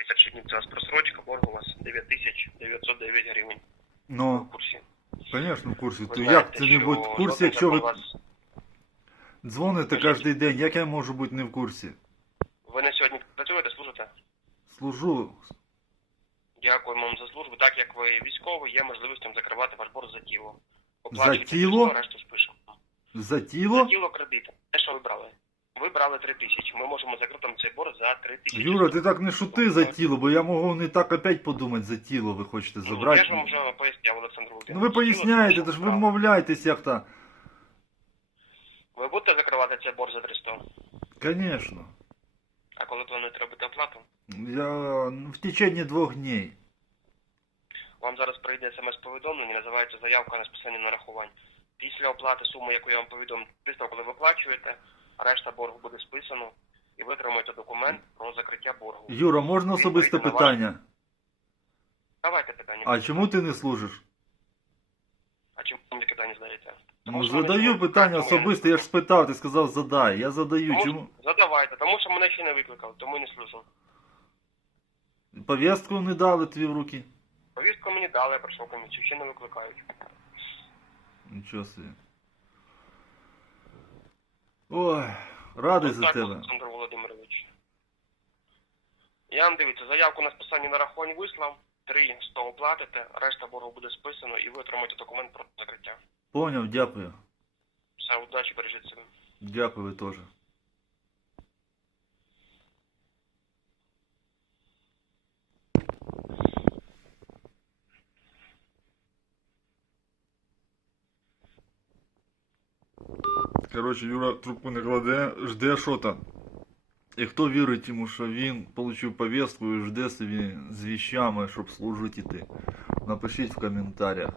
56 днів це у просрочка, борг у вас 9909 гривень. Ну, в курсі. звісно, в курсі. То знаєте, як це не бути в курсі, якщо ви вас- дзвоните кожен день, як я можу бути не в курсі? Ви на сьогодні працюєте, служите? Служу. Дякуємо вам за службу. Так як ви військовий, є можливість вам закривати ваш борг за тіло. За тіло? тіло, решту спишемо. За За тіло? тіло кредит. Те, що ви брали. Ви брали 3 тисячі. Ми можемо закрити цей борг за 3 тисячі. Юра, ти так не шути за тіло, бо я можу не так опять подумати за тіло, ви хочете Ну, Я ж вам вже поясняв, Олександр Ну ви поясняєте, то ж ви вмовляєтесь як то. Ви будете закривати цей борг за 300? Конечно. А коли плануєте робити оплату? Я ну, в течение двох дней. Вам зараз прийде смс-повідомлення, називається заявка на списання нарахувань. Після оплати суми, яку я вам повідомив, після коли ви оплачуєте, решта боргу буде списано і ви отримаєте документ про закриття боргу. Юра, можна особисте Відповідь на питання? Давайте питання. А чому ти не служиш? А чому мені питання задаєте? Ну Тому що мене задаю ще- питання тому я не особисте, я ж спитав, ти сказав задай. Я задаю. Тому- Чому? Задавайте, тому що мене ще не викликав, тому і не служу. Повістку не дали тобі в руки? Повістку мені дали, я пройшов комісію, ще не викликають. Нічого собі. Ой, радий за так, тебе. Олександр Володимирович. Я вам дивіться, заявку на списання на рахунь вислав, три з оплатите, платите, решта боргу буде списано і ви отримаєте документ про закриття. Поняв, дякую. Все, удачі, бережіть себе. Дякую ви теж. Коротше, Юра трубку не кладе, жде там. І хто вірить йому, що він отримав повістку і жде собі з віщами, щоб служити йти? Напишіть в коментарях.